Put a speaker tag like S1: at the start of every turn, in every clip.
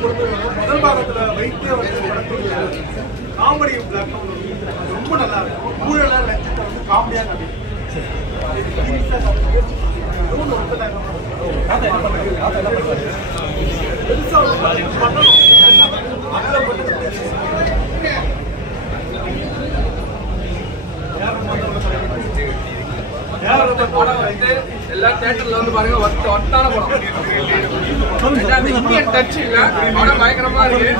S1: பொறுத்தவரை முதல் பாகத்துல வைத்திய வந்து படத்துடைய காமெடி பிளாக் ரொம்ப நல்லா இருக்கும். ஊழல லட்சத்தை வந்து காமெடியா காமிக்கும் ரொம்ப நல்லா பெருசா பண்ணணும்
S2: படம் வந்து எல்லா தியேட்டர்ல வந்து பாருங்க ஒத்த ஒத்தான படம். அது இந்தியன் டச் இல்ல படம் பயங்கரமா இருக்கு.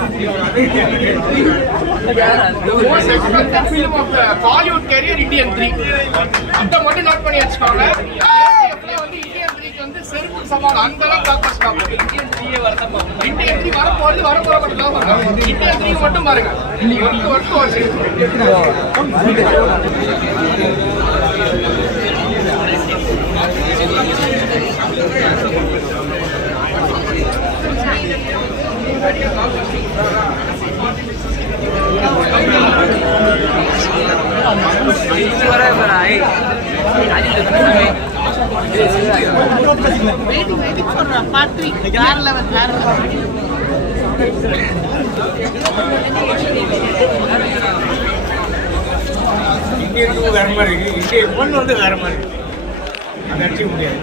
S2: பாலிவுட் கேரியர் இந்தியன் த்ரீ அதை மட்டும் நோட் பண்ணி வச்சுக்கோங்க. வந்து இந்தியன் வந்து செருப்பு சவால் அந்த அளவுக்கு இந்தியன் த்ரீ வரப்போறது வரப்போற மட்டும் தான் பாருங்க இந்தியன் த்ரீ மட்டும் பாருங்க. Work work work
S3: Indian two வேற மாதிரி இருக்கு. இந்தியன் ஒன் வந்து வேற மாதிரி இருக்கு. அதை அடிக்க முடியாது.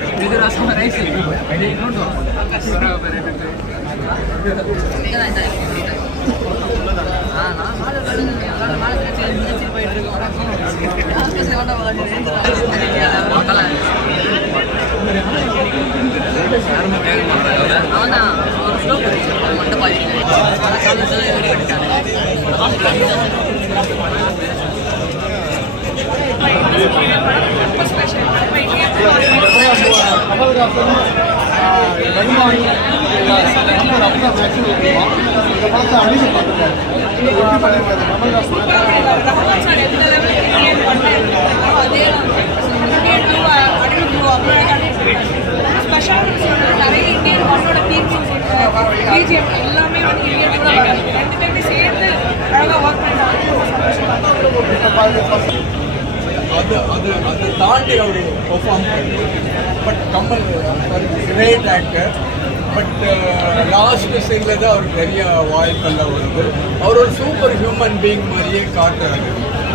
S4: வருமானம் எல்லாமே வந்து ரெண்டு பேருமே சேர்ந்து அழகா ஒர்க் பண்ணிட்டாங்க
S5: அது அது அதை தாண்டி அவர் perform but Kamal great actor but last சீனில் தான் அவர் நிறைய வாய்ப்பெல்லாம் வருது. அவர் ஒரு சூப்பர் ஹியூமன் பீங் மாதிரியே காட்டுறாரு.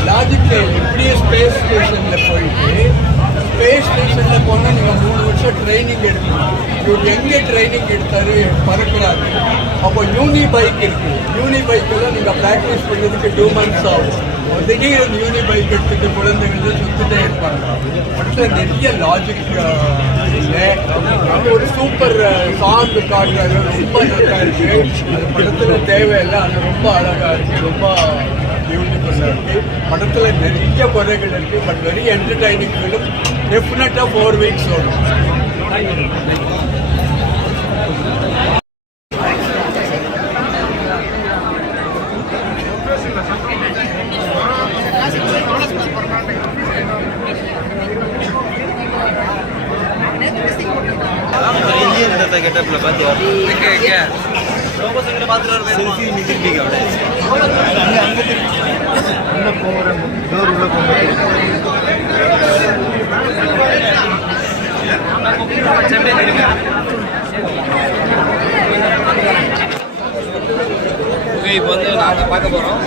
S5: லாஜிக்கில் இப்படியே ஸ்பேஸ் ஸ்டேஷனில் போயிட்டு ஸ்பேஸ் ஸ்டேஷனில் போனால் நீங்கள் மூணு வருஷம் ட்ரைனிங் எடுக்கணும். இவர் எங்கே ட்ரைனிங் எடுத்தாரு பறக்கிறாரு. அப்போ யூனி பைக் இருக்குது யூனி பைக்கெல்லாம் நீங்கள் ப்ராக்டிஸ் பண்ணுறதுக்கு டூ மந்த்ஸ் ஆகும். திடீர்னு யூனி பைக் எடுத்துட்டு குழந்தைகள் சுத்திட்டே இருப்பாங்க மற்ற நிறைய லாஜிக் இல்லை. ஒரு சூப்பர் சாங் காட்டுறாரு ரொம்ப நல்லா இருக்கு. அந்த படத்துல தேவையில்லை அது ரொம்ப அழகா இருக்கு. ரொம்ப பியூட்டிஃபுல்லாக இருக்கு. படத்துல நிறைய குறைகள் இருக்கு. பட் வெரி என்டர்டைனிங் ஃபிலிம் டெஃபினட்டாக ஃபோர் வீக்ஸ் வரும்
S6: கெட்டப்ல
S2: பார்த்து இப்போ வந்து நாங்கள் பார்க்க போகிறோம்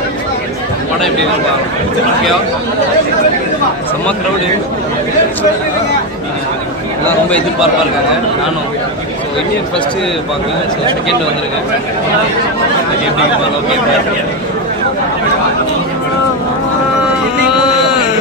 S2: படம் எப்படி பார்க்கணும் ஓகேவா செம்ம க்ரௌடு எல்லாம் ரொம்ப எதிர்பார்ப்பாக இருக்காங்க. நானும். இந்தியன் ஃபஸ்ட்டு பார்க்குறேன் செகண்ட் வந்திருக்கேன். எப்படி